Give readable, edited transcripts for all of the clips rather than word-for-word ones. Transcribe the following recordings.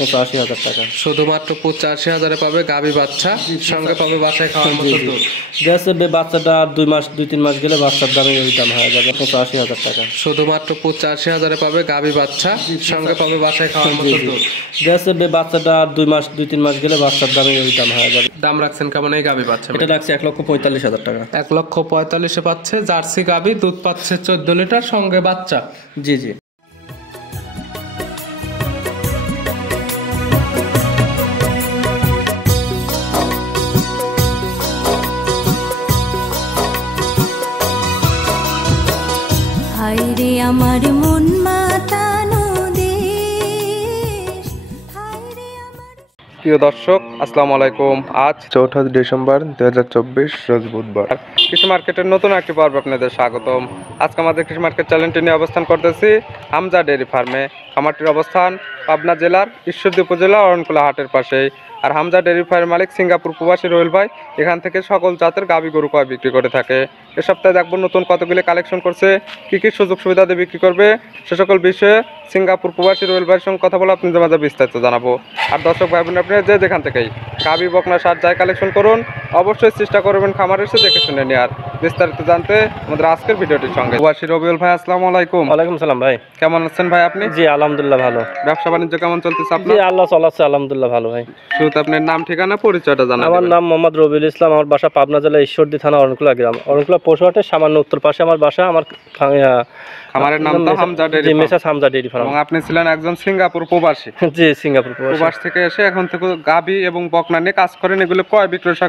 85,000 টাকা। শুধুমাত্র 85,000 পাবে গাভী বাচ্চা, সঙ্গে পাবে বাসায় খাওয়ার মতো দুধ। বাচ্চাটা 2-3 মাস গেলে বাচ্চার দামে ওই দাম হয়ে যাবে 85,000 টাকা। শুধুমাত্র 85,000 পাবে গাভী বাচ্চা, সঙ্গে পাবে বাসায় খাওয়ার মতো দুধ। বাচ্চাটা 2-3 মাস গেলে বাচ্চার দামে ওই দাম হয়ে যাবে। দাম রাখছেন কেমন এই গাভী বাচ্চা? এটা রাখছে 1,45,000 টাকা। 1,45,000 পাচ্ছে জার্সি গাভী, দুধ পাচ্ছে 14 লিটার, সঙ্গে বাচ্চা। জি জি। হায়রে আমার মন মাতানো দেশ, হায়রে আমার। প্রিয় দর্শক, আসসালামু আলাইকুম। আজ 4 ডিসেম্বর 2024 রোজ বুধবার। কৃষি মার্কেটের নতুন একটি পর্ব আপনাদের স্বাগতম। আজকে আমাদের কৃষি মার্কেট চ্যানেলটি নিয়ে অবস্থান করতেছি হামজা ডেয়ারি ফার্মে। খামারটির অবস্থান পাবনা জেলার ঈশ্বরদী উপজেলা অরণকুলা হাটের পাশেই। আর হামজা ডেয়ারি ফার্মের মালিক সিঙ্গাপুর প্রবাসী রোহেল ভাই এখান থেকে সকল জাতের গাভী গরু কয় বিক্রি করে থাকে। এ সপ্তাহে দেখবো নতুন কতগুলি কালেকশন করছে, কী কী সুযোগ সুবিধা দিয়ে বিক্রি করবে, সে সকল বিষয়ে সিঙ্গাপুর প্রবাসী রোহেল ভাইয়ের সঙ্গে কথা বলে আপনাদের মাঝে বিস্তারিত জানাবো। আর দর্শক ভাই বোন, আপনি যেখান থেকেই গাভী বকনা সার যাই কালেকশন করুন, অবশ্যই চেষ্টা করবেন খামার এসে দেখে শুনে নেওয়ার। বিস্তারিত জানতে আমাদের আজকের ভিডিওটির সঙ্গে প্রবাসী রবিউল ভাই, আসসালামু আলাইকুম। ওয়ালাইকুম সালাম ভাই। কেমন আছেন ভাই আপনি? জি আলহামদুলিল্লাহ ভালো। ব্যবসা বাণিজ্য কেমন চলতেছে জি আপনার? আল্লাহ চলাচ্ছে আলহামদুলিল্লাহ ভালো ভাই। শুরুতে আপনার নাম, ঠিকানা, পরিচয়টা জানাবেন। আমার নাম মোহাম্মদ রবিউল ইসলাম, আমার বাসা পাবনা জেলা ঈশ্বরদী থানা অরণকুলা গ্রাম, অরণকুলা পৌরসভার সামান্য উত্তর পাশে আমার বাসা। আমার খামারের নাম তো Hamza dairy farm. Messrs Hamza dairy farm. এবং আপনি ছিলেন একজন সিঙ্গাপুর প্রবাসী। জি সিঙ্গাপুর প্রবাস থেকে এসে এখন থেকে গাভী এবং বকনা নিয়ে কাজ করেন, এগুলো ক্রয় বিক্রয়ের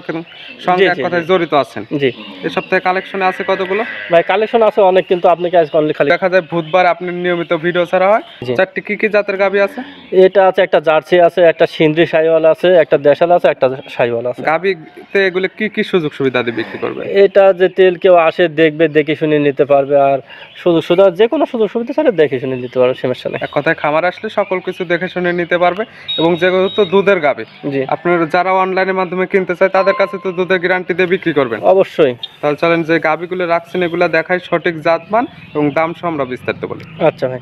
সঙ্গে এক কথায় জড়িত আছেন। জি। এই সপ্তাহে কালেকশনে আছে কতগুলো ভাই? কালেকশন আছে অনেক, কিন্তু আপনি কি আজকে অনলি খালি দেখা যায় বুধবার আপনি নিয়মিত ভিডিও ছাড়া হয়। চারটি কি কি জাতের গাভী আছে? এটা আছে, একটা জার্সি আছে, একটা সিন্ধি শাহিওয়াল আছে, একটা দেশাল আছে, একটা শাহিওয়াল আছে। গাভীতে এগুলো কি কি সুযোগ সুবিধা দিয়ে বিক্রি করবে? এটা যে তেল কেউ আসে দেখবে, দেখে শুনে নিতে পারবে। আর সুযোগ সুবিধা যে কোনো সুযোগ সুবিধা ছাড়া দেখে শুনে নিতে পারবে, সমস্যা নেই। এক কথায় খামার আসলে সকল কিছু দেখে শুনে নিতে পারবে। এবং যেহেতু দুধের গাভী, জি, আপনার যারা অনলাইনের মাধ্যমে কিনতে চায় তাদের কাছে তো দুধের গ্যারান্টি দিয়ে বিক্রি করবেন অবশ্যই। তাহলে চলেন যে গাভীগুলো রাখছেন এগুলো দেখাই, সঠিক জাতমান এবং দাম সহ আমরা বিস্তারিত বলি। আচ্ছা ভাই।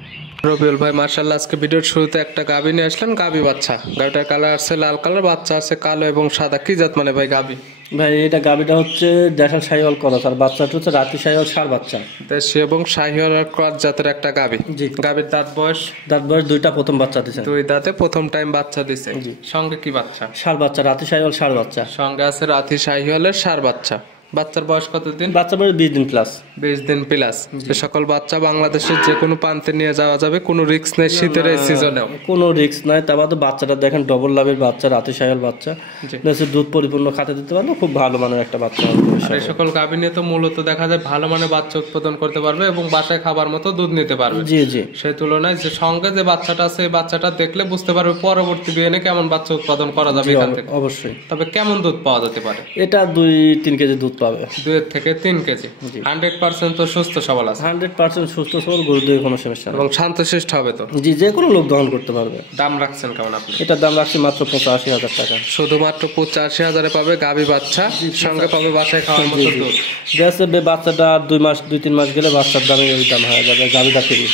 রবিউল ভাই মাশাআল্লাহ, আজকে ভিডিওর শুরুতে একটা গাভী নিয়ে আসলেন, গাভী বাচ্চা। গাভীটার কালার আছে লাল কালার, বাচ্চা আছে কালো এবং সাদা। কি জাত মানে ভাই গাভী? ভাই এটা গাভীটা হচ্ছে দেশাল শাহিওয়াল করা, আর বাচ্চাটা হচ্ছে রাতি শাহিওয়াল ষাঁড় বাচ্চা। দেশি এবং শাহিওয়াল ক্রস জাতের একটা গাভী। জি। গাভীর দাঁত বয়স? দাঁত বয়স দুইটা, প্রথম বাচ্চা দিছে। দুই দাঁতে প্রথম টাইম বাচ্চা দিছে। জি। সঙ্গে কি বাচ্চা? ষাঁড় বাচ্চা, রাতি শাহিওয়াল ষাঁড় বাচ্চা। সঙ্গে আছে রাতি শাহিওয়ালের ষাঁড় বাচ্চা। বাচ্চার বয়স কতদিন? বাচ্চা বয়স 20 দিন প্লাস। 20 দিন প্লাস। এই সকল বাচ্চা বাংলাদেশের যে কোনো প্রান্তে নিয়ে যাওয়া যাবে, কোনো রিস্ক নেই শীতের এই সিজনেও। কোনো রিস্ক নাই। তারপর তো বাচ্চাটা দেখেন ডবল লাভের বাচ্চা, রাতে শাহিওয়াল বাচ্চা। দেশে দুধ পরিপূর্ণ খাতে দিতে পারলে খুব ভালো মানের একটা বাচ্চা। আর এই সকল গাভী নিয়ে তো মূলত দেখা যায় ভালো মানের বাচ্চা উৎপাদন করতে পারবে এবং বাসায় খাবার মতো দুধ নিতে পারবে। জি জি। সেই তুলনায় যে সঙ্গে যে বাচ্চাটা আছে, এই বাচ্চাটা দেখলে বুঝতে পারবে পরবর্তী বিয়েনে কেমন বাচ্চা উৎপাদন করা যাবে এখান থেকে। অবশ্যই। তবে কেমন দুধ পাওয়া যেতে পারে? এটা 2-3 কেজি দুধ পাবে। 2 থেকে 3 কেজি। 100% তো সুস্থ সবল আছে? 100% সুস্থ সবল গরু দিয়ে কোনো সমস্যা নেই। এবং শান্তশিষ্ট হবে তো? জি, যে কোনো লোক দহন করতে পারবে। দাম রাখছেন কেমন আপনি? এটার দাম রাখছি মাত্র 85,000 টাকা। শুধুমাত্র 85,000 পাবে গাভী বাচ্চা, সঙ্গে পাবে বাসায় খাওয়ার মতো দুধ। বাচ্চাটা 2-3 মাস গেলে বাচ্চার দামে ওই দাম হয়ে যাবে, গাভীটা ফ্রি।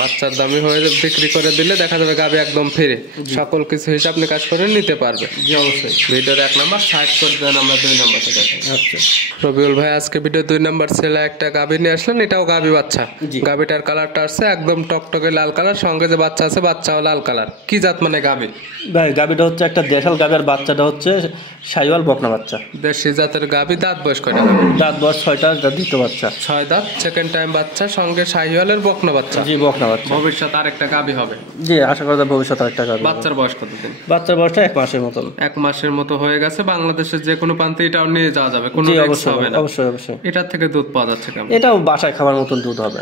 বাচ্চার দামে হয়ে বিক্রি করে দিলে দেখা যাবে গাভী একদম ফ্রি, সকল কিছু হিসাব নিকাশ করে নিতে পারবে। জি অবশ্যই। ভিডিওর 1 নাম্বার সাইড করে দেন, আমরা 2 নাম্বার থেকে। আচ্ছা রবিউল ভাই আজকে ভিডিও 2 নাম্বার ছেলে একটা গাভী নিয়ে আসলেন, এটাও গাভী বাচ্চা। গাভীটার কালারটা আছে একদম টকটকে লাল কালার, সঙ্গে যে বাচ্চা আছে বাচ্চাও লাল কালার। কি জাত মানে গাভী? ভাই গাভীটা হচ্ছে একটা দেশাল গাভী, আর বাচ্চাটা হচ্ছে শাহিওয়াল বকনা বাচ্চা। দেশি জাতের গাভী। দাঁত বয়স কয়টা? দাঁত বয়স 6টা, দ্বিতীয় বাচ্চা। 6 দাঁত, সেকেন্ড টাইম বাচ্চা, সঙ্গে শাহিওয়ালের বকনা বাচ্চা। জি বকনা বাচ্চা। ভবিষ্যৎ আরেকটা গাভী হবে? জি আশা করা যায় ভবিষ্যতে একটা গাভী। বাচ্চার বয়স কতদিন? বাচ্চার বয়সটা 1 মাসের মতন। 1 মাসের মতো হয়ে গেছে। বাংলাদেশের যে কোনো প্রান্তে এটাও নিয়ে যাওয়া যাবে, কোনো রিস্ক হবে না। অবশ্যই অবশ্যই। এটার থেকে দুধ পাওয়া যাচ্ছে কেমন? এটাও বাসায় খাবার মতন দুধ হবে।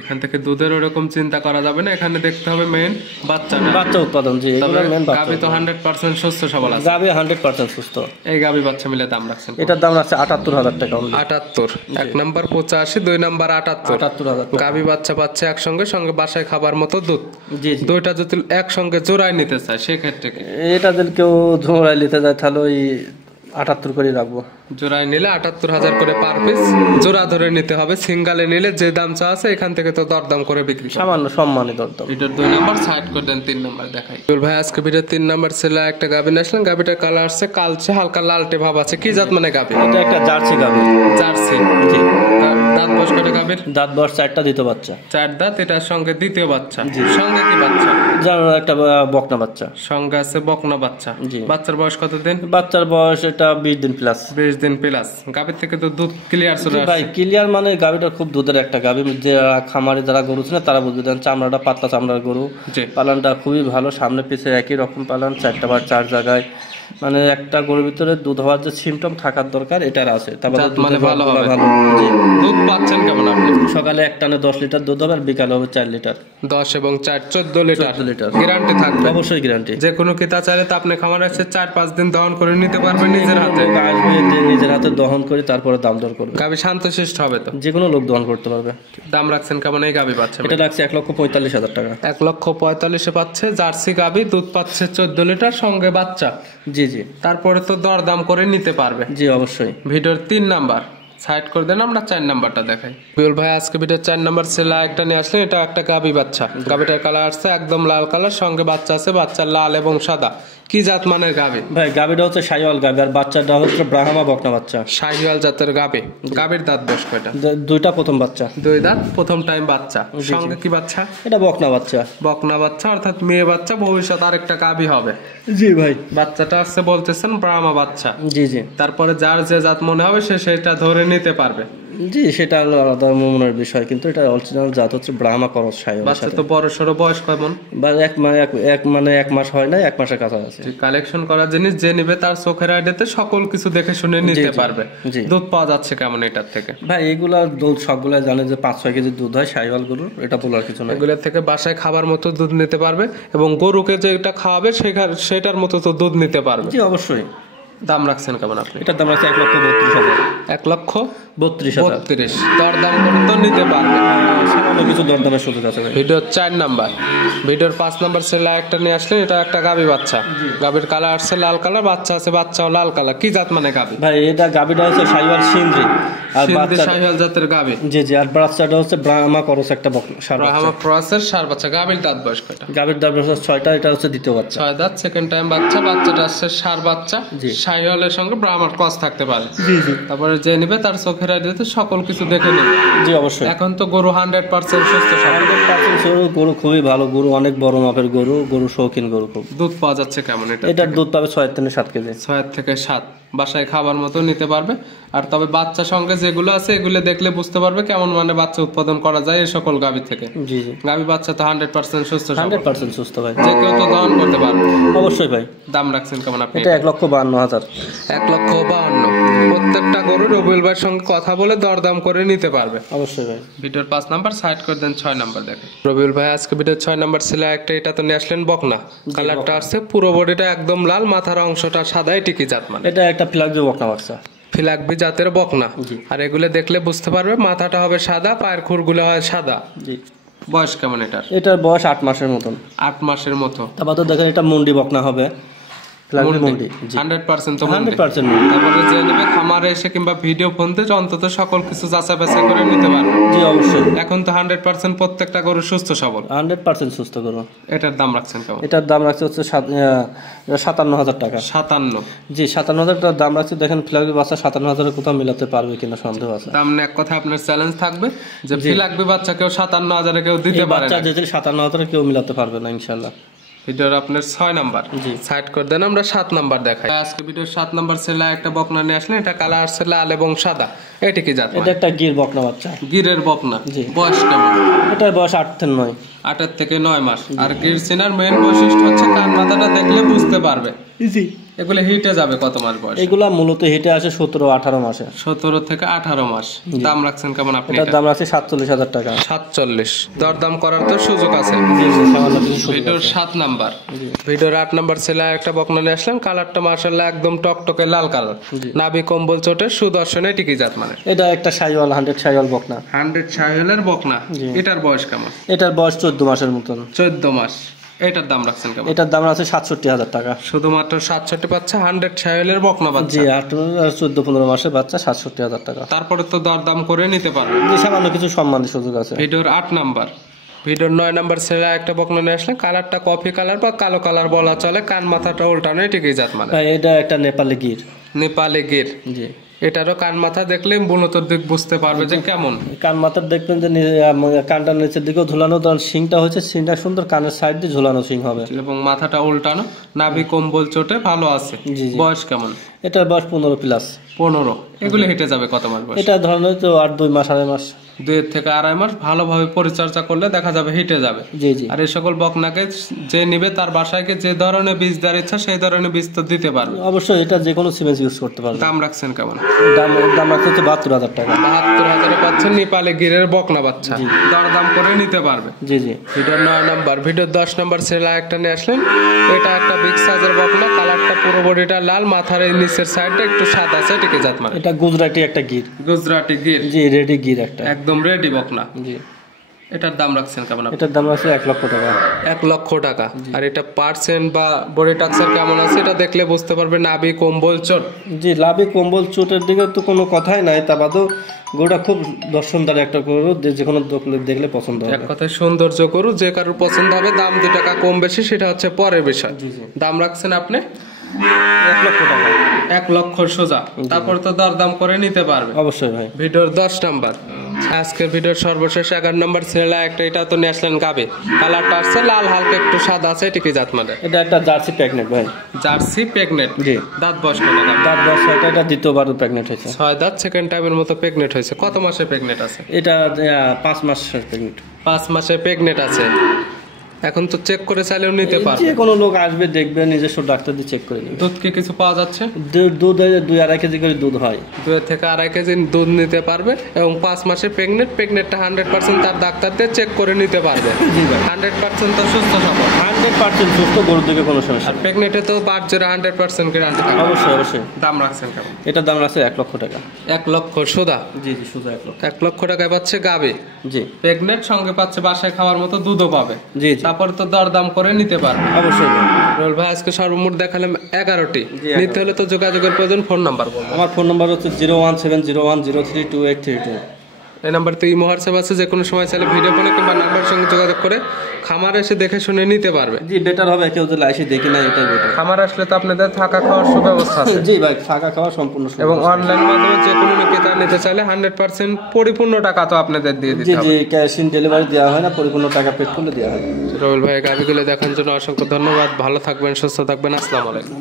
এখান থেকে দুধের ওরকম চিন্তা করা যাবে না, এখানে দেখতে হবে মেইন বাচ্চা না বাচ্চা উৎপাদন। জি এগুলো মেইন বাচ্চা। গাভী তো 100% সুস্থ সবল আছে? গাভী 100% সুস্থ। এই গাভী বাচ্চা মিলে দাম রাখছেন? এটার দাম আছে 78,000 টাকা। 78। 1 নাম্বার 85, 2 নাম্বার 78,000 গাভী বাচ্চা পাচ্ছে একসঙ্গে, সঙ্গে বাসায় খাবার মতো দুধ। জি দুইটা যদি একসঙ্গে জোড়ায় নিতে চায় সেক্ষেত্রে কি? এটা যদি কেউ জোড়ায় নিতে যায় তাহলে ওই 78 করে রাখবো। জোড়ায় নিলে 78,000 করে পার পিস, জোড়া ধরে নিতে হবে। সিঙ্গালে নিলে যে দাম চা আছে এখান থেকে তো দরদাম করে বিক্রি করবে। সামান্য সম্মানী দরদাম। ভিডিওর 2 নাম্বার সাইড করে দেন, 3 নাম্বার দেখাই। ভাই আজকে ভিডিওর 3 নাম্বার ছেলে একটা গাভী নিয়ে আসলেন। গাভীটার কালার আসছে কালচে, হালকা লালটে ভাব আছে। কি জাত মানে গাভী? এটা একটা জার্সি গাভী। জার্সি। জি। দাঁত বয়স কয়টা গাভীর? দাঁত বয়স 4টা, দ্বিতীয় বাচ্চা। 4 দাঁত, এটার সঙ্গে দ্বিতীয় বাচ্চা। সঙ্গে কি বাচ্চা? যার একটা বকনা বাচ্চা সঙ্গে আছে বকনা বাচ্চা। জি। বাচ্চার বয়স কত দিন? বাচ্চার বয়স এটা 20 দিন প্লাস। 20 দিন প্লাস। গাভীর থেকে তো দুধ ক্লিয়ার চলে আসছে ভাই। ক্লিয়ার মানে গাভীটা খুব দুধের একটা গাভী। যারা খামারে যারা গরু ছিল তারা বুঝবে, দেন চামড়াটা পাতলা চামড়ার গরু। পালনটা খুবই ভালো, সামনে পিছে একই রকম পালন, 4টা বার 4 জায়গায়। মানে একটা গরুর ভিতরে দুধ হওয়ার যে সিমটম থাকার দরকার এটার আছে। তারপরে মানে ভালো হবে। জি। দুধ পাচ্ছেন কেমন আপনি? সকালে এক টানে 10 লিটার দুধ হবে, আর বিকালে হবে 4 লিটার। 10 এবং 4 14 লিটার। 14 লিটার গ্যারান্টি থাকবে? অবশ্যই গ্যারান্টি। যে কোনো ক্রেতা চাইলে তো আপনি খামারে এসে 4-5 দিন দহন করে নিতে পারবেন নিজের হাতে। আসবে, নিজের হাতে দহন করে তারপরে দাম দর করবে। গাভী শান্তশিষ্ট হবে তো? যে কোনো লোক দহন করতে পারবে। দাম রাখছেন কেমন এই গাভী বাচ্চা? এটা রাখছে 1,45,000 টাকা। 1,45,000 পাচ্ছে। জার্সি গাভী, দুধ পাচ্ছে 14 লিটার, সঙ্গে বাচ্চা। জি জি। তারপরে তো দরদাম করে নিতে পারবে। জি অবশ্যই। ভিডিওর 3 নাম্বার সাইড করে দেন, আমরা 4 নাম্বারটা দেখাই। বিউল ভাই আজকে ভিডিওর 4 নাম্বার ছেলে একটা নিয়ে আসলেন। এটা একটা গাভী বাচ্চা। গাভীটার কালার আসছে একদম লাল কালার, সঙ্গে বাচ্চা আছে। বাচ্চা লাল এবং সাদা। কি জাত মানের গাভী? ভাই গাভীটা হচ্ছে শাহিওয়াল গাভী, আর বাচ্চাটা হচ্ছে ব্রাহ্মা বকনা বাচ্চা। শাহিওয়াল জাতের গাভী। গাভীর দাঁত বয়স কয়টা? 2টা, প্রথম বাচ্চা। 2 দাঁত, প্রথম টাইম বাচ্চা। সঙ্গে কি বাচ্চা? এটা বকনা বাচ্চা। বকনা বাচ্চা অর্থাৎ মেয়ে বাচ্চা, ভবিষ্যৎ আরেকটা গাভী হবে। জি ভাই। বাচ্চাটা আসছে বলতেছেন ব্রাহ্মা বাচ্চা। জি জি। তারপরে যার যে জাত মনে হবে সে সেটা ধরে নিতে পারবে। জি, সেটা হলো আলাদা মনের বিষয়, কিন্তু এটা অরিজিনাল জাত হচ্ছে ব্রাহ্মা করস শাহিওয়াল। বাচ্চা তো বড় সড়ো, বয়স কেমন? বা এক মাস হয় না, 1 মাসের কাছাকাছি। কালেকশন করা জিনিস যে নিবে তার চোখের আইডিয়াতে সকল কিছু দেখে শুনে নিতে পারবে। জি। দুধ পাওয়া যাচ্ছে কেমন এটার থেকে? ভাই এগুলা দুধ সবগুলা জানে যে 5-6 কেজি দুধ হয় শাহিওয়াল গরুর, এটা বলার কিছু না। এগুলোর থেকে বাসায় খাবার মতো দুধ নিতে পারবে, এবং গরুকে যেটা খাওয়াবে সেটার মতো তো দুধ নিতে পারবে। জি অবশ্যই। দাম রাখছেন কেমন আপনি? এটার দাম রাখছে 1,32,000। 1,32,000। দরদাম করে তো নিতে পারবে। সামান্য কিছু দরদামের সুযোগ আছে ভাই। ভিডিওর 4 নাম্বার। ভিডিওর 5 নাম্বার ছেলে একটা নিয়ে আসলেন। এটা একটা গাভী বাচ্চা। গাভীর কালার আসছে লাল কালার, বাচ্চা আছে, বাচ্চাও লাল কালার। কি জাত মানে গাভী? ভাই এটা গাভীটা হচ্ছে শাহিওয়াল সিন্ধি, আর বাচ্চা শাহিওয়াল জাতের গাভী। জি জি। আর বাচ্চাটা হচ্ছে ব্রাহ্মা করস একটা ষাঁড় বাচ্চা। ব্রাহ্মা ক্রসের ষাঁড় বাচ্চা। গাভীর দাঁত বয়স কয়টা? গাভীর দাম হচ্ছে 6টা, এটা হচ্ছে দ্বিতীয় বাচ্চা। 6 দাঁত, সেকেন্ড টাইম বাচ্চা। বাচ্চাটা আসছে ষাঁড় বাচ্চা। শাহিওয়ালের সঙ্গে ব্রাহ্মার ক্রস থাকতে পারে। জি জি। তারপরে যে নিবে তার চোখের আইডিয়াতে সকল কিছু দেখে নেবে। জি অবশ্যই। এখন তো গরু 100% সুস্থ সবল। 100% গরু খুবই ভালো গরু, অনেক বড় মাপের গরু শৌখিন গরু খুব। দুধ পাওয়া যাচ্ছে কেমন এটা? এটার দুধ পাবে 6 থেকে 7 কেজি। 6 থেকে 7। বাসায় খাবার মতো নিতে পারবে। আর তবে বাচ্চা সঙ্গে যেগুলো আছে এগুলো দেখলে বুঝতে পারবে কেমন মানে বাচ্চা উৎপাদন করা যায় এই সকল গাভী থেকে। জি জি। গাভী বাচ্চা তো 100% সুস্থ সবল। 100% সুস্থ ভাই। যে কেউ তো দহন করতে পারবে। অবশ্যই ভাই। দাম রাখছেন কেমন আপনি? এটা 1,52,000। 1,52,000। প্রত্যেকটা গরু রবিউল ভাইয়ের সঙ্গে কথা বলে দরদাম করে নিতে পারবে। অবশ্যই ভাই। ভিডিওর 5 নাম্বার সাইড করে দেন, 6 নাম্বার দেখেন। রবিউল ভাই আজকে ভিডিওর 6 নাম্বার ছিল একটা। এটা তো নিয়ে আসলেন বকনা। কালারটা আসছে পুরো বডিটা একদম লাল, মাথার অংশটা সাদা। এটি কি জাত মানে? এটা একটা ফ্ল্যাগবি বকনা বাচ্চা। ফিলাকবি জাতের বকনা। আর এগুলো দেখলে বুঝতে পারবে মাথাটা হবে সাদা, পায়ের খুরগুলো হয় সাদা। জি। বয়স কেমন এটার? এটার বয়স 8 মাসের মতন। 8 মাসের মতো। তারপর তো দেখেন এটা মুন্ডি বকনা হবে। মুন্ডি 100% তো 100% মুন্ডি। তারপরে যে নেবে খামারে এসে কিংবা ভিডিও ফোনতে অন্তত সকল কিছু যাচাই বাছাই করে নিতে পারবে। জি অবশ্যই। এখন তো 100% প্রত্যেকটা গরু সুস্থ সবল। 100% সুস্থ গরু। এটার দাম রাখছেন কেমন? এটার দাম রাখছে হচ্ছে 57,000 টাকা। 57। জি 57,000 টাকা দাম রাখছে। দেখেন ফ্ল্যাগবি বাচ্চা 57,000 কোথাও মিলাতে পারবে কিনা সন্দেহ আছে। দাম না, এক কথা আপনার চ্যালেঞ্জ থাকবে যে ফ্ল্যাগবি বাচ্চা কেউ 57,000 কেউ দিতে পারে না। বাচ্চা যেতে 57,000 কেউ মিলাতে পারবে না ইনশাআল্লাহ। ভিডিওর আপনার 6 নাম্বার। জি সাইড করে দেন, আমরা 7 নাম্বার দেখাই। আজকে ভিডিওর 7 নাম্বার ছেলে একটা বকনা নিয়ে আসলেন। এটা কালার আসছে লাল এবং সাদা। এটি কি জাত? এটা একটা গির বকনা বাচ্চা। গিরের বকনা। জি। বয়স কেমন? এটার বয়স 8 থেকে 9। 8 থেকে 9 মাস। আর গির সিনার মেইন বৈশিষ্ট্য হচ্ছে কান মাথাটা দেখলে বুঝতে পারবে। জি। এগুলো হিটে যাবে কত মাস বয়স? এগুলা মূলত হিটে আসে 17-18 মাসে। 17 থেকে 18 মাস। দাম রাখছেন কেমন আপনি? এটার দাম রাখছে 47,000 টাকা। 47। দরদাম করার তো সুযোগ আছে। ভিডিওর 7 নাম্বার। ভিডিওর 8 নাম্বার ছেলে একটা বকনা নিয়ে আসলেন। কালারটা মাশাআল্লাহ একদম টকটকে লাল কালার। নাভি কম্বল চোটের সুদর্শন। এটি কি জাত মানে? এটা একটা শাহিওয়াল 100 শাহিওয়াল বকনা। 100 শাহিওয়ালের বকনা। এটার বয়স কেমন? এটার বয়স 14 মাসের মতন। 14 মাস। এটার দাম রাখছেন কেমন? এটার দাম আছে 67,000 টাকা। শুধুমাত্র 67 পাচ্ছে 100 শাইওয়ালের বকনা বাচ্চা। জি 14-15 মাসের বাচ্চা 67,000 টাকা। তারপরে তো দরদাম করে নিতে পারবেন। জি সামান্য কিছু সম্মানের সুযোগ আছে। ভিডিওর 8 নাম্বার, ভিডিওর 9 নাম্বার ছেলে একটা বকনা নিয়ে আসলে, কালারটা কফি কালার বা কালো কালার বলা চলে, কান মাথাটা উল্টানো, এটাকেই জাত মানে। এটা একটা নেপালি গির। নেপালি গির। জি এটারও কান মাথা দেখলে বুনতর দিক বুঝতে পারবে যে কেমন। কান মাথার দেখবেন যে কানটার নিচের দিকেও ঝুলানো, তখন শিংটা হচ্ছে শিংটা সুন্দর, কানের সাইড দিয়ে ঝুলানো শিং হবে এবং মাথাটা উল্টানো, নাভি কম্বল চোটে ভালো আছে। জি জি। বয়স কেমন? এটার বয়স 15+। 15। এগুলো হেঁটে যাবে কত মাস বয়স? এটা ধরনের তো 2 মাস 2.5 মাস। 2 থেকে 2.5 মাস ভালোভাবে পরিচর্যা করলে দেখা যাবে হেঁটে যাবে। জি জি। আর এই সকল বকনাকে যে নিবে তার বাসায় যে ধরনের বীজ দেওয়ার ইচ্ছা সেই ধরনের বীজ তো দিতে পারবে। অবশ্যই এটা যে কোনো সিমেন্স ইউজ করতে পারবে। দাম রাখছেন কেমন? দাম রাখছে 72,000 টাকা। 72,000 পাচ্ছেন নেপালে গিরের বকনা বাচ্চা। দরদাম করে নিতে পারবে। জি জি। ভিডিওর 9 নাম্বার, ভিডিওর 10 নাম্বার ছেলে একটা নিয়ে আসলেন। এটা একটা বিগ সাইজের বকনা, কালারটা পুরো বডিটা লাল, মাথার এই নিচের সাইডটা একটু সাদা আছে, এটাকে জাত মানে। এটা গুজরাটি একটা গির। গুজরাটি গির। জি রেডি গির একটা। একদম রেডি বকনা। জি। এটার দাম রাখছেন কেমন? এটার দাম আছে 1 লক্ষ টাকা। 1 লক্ষ টাকা। আর এটা পার্সেন্ট বা বডি টাক্সার কেমন আছে এটা দেখলে বুঝতে পারবে। নাভি কম্বল চোট। জি লাভে কম্বল চোটের দিকে তো কোনো কথাই নাই, তা বাদেও গরুটা খুব দর্শনদার একটা গরু, যে কোনো দেখলে পছন্দ হবে। এক কথায় সৌন্দর্য গরু, যে কারোর পছন্দ হবে। দাম 2 টাকা কম বেশি সেটা হচ্ছে পরের বিষয়। দাম রাখছেন আপনি 1 লক্ষ টাকা। 1 লক্ষ সোজা। তারপর তো দরদাম করে নিতে পারবে। অবশ্যই ভাই। ভিডিওর 10 নাম্বার, আজকের ভিডিওর সর্বশেষ 11 নাম্বার ছেলে একটা, এটা তো নিয়ে আসলেন গাবে, কালারটা আসছে লাল, হালকা একটু সাদা আছে, এটা কি জাত মানে? এটা একটা জার্সি প্রেগনেন্ট ভাই। Jersey pregnant. জি। দাঁত বয়স কত? দাঁত বয়স এটা দ্বিতীয়বার প্রেগনেন্ট হয়েছে। 6 দাঁত, সেকেন্ড টাইমের মতো প্রেগনেন্ট হয়েছে। কত মাসে প্রেগনেন্ট আছে? এটা 5 মাস প্রেগনেন্ট। 5 মাসে প্রেগনেন্ট আছে। এখন তো চেক করে চাইলেও নিতে পারবে। যে কোনো লোক আসবে দেখবে, নিজস্ব ডাক্তার দিয়ে চেক করে নেবে। দুধ কি কিছু পাওয়া যাচ্ছে? দুধ 2-2.5 কেজি করে দুধ হয়। 2 থেকে 2.5 কেজি দুধ নিতে পারবে এবং 5 মাসে প্রেগনেন্টটা 100% তার ডাক্তার দিয়ে চেক করে নিতে পারবে। জি ভাই। 100% তো সুস্থ সবল। 100% সুস্থ, গরুর দিকে কোনো সমস্যা নেই। প্রেগনেন্টে তো বাচ্চারা 100% গ্যারান্টি থাকে। অবশ্যই অবশ্যই। দাম রাখছেন কেমন? এটার দাম আছে 1 লক্ষ টাকা। 1 লক্ষ সোদা। জি জি শুধু 1 লক্ষ। 1 লক্ষ টাকায় পাচ্ছে গাবে। জি। প্রেগনেন্ট সঙ্গে পাচ্ছে বাসায় খাওয়ার মতো দুধও পাবে। জি জি। তারপর তো দরদাম করে নিতে পারবে। অবশ্যই ভাই। রোল ভাই আজকে সর্বমোট দেখালাম 11টি। নিতে হলে তো যোগাযোগের প্রয়োজন। ফোন নাম্বার বলুন। আমার ফোন নাম্বার হচ্ছে 01701032832। এই নাম্বারতে ইমো হোয়াটসঅ্যাপ আছে, যে কোনো সময় চাইলে ভিডিও ফোনে কিংবা নাম্বার সঙ্গে যোগাযোগ করে খামারে এসে দেখে শুনে নিতে পারবে। জি বেটার হবে, কেউ যদি এসে দেখি না, এটাই বেটার। খামার আসলে তো আপনাদের থাকা খাওয়ার সুব্যবস্থা আছে। জি ভাই, থাকা খাওয়া সম্পূর্ণ এবং অনলাইন মাধ্যমে যে কোনো ক্রেতা নিতে চাইলে 100% পরিপূর্ণ টাকা তো আপনাদের দিয়ে দিতে জি হবে। জি, ক্যাশ ইন ডেলিভারি দেওয়া হয় না, পরিপূর্ণ টাকা পেড করলে দেওয়া হয়। রবিল ভাই গাভিগুলো দেখার জন্য অসংখ্য ধন্যবাদ। ভালো থাকবেন, সুস্থ থাকবেন। আসসালামু আলাইকুম।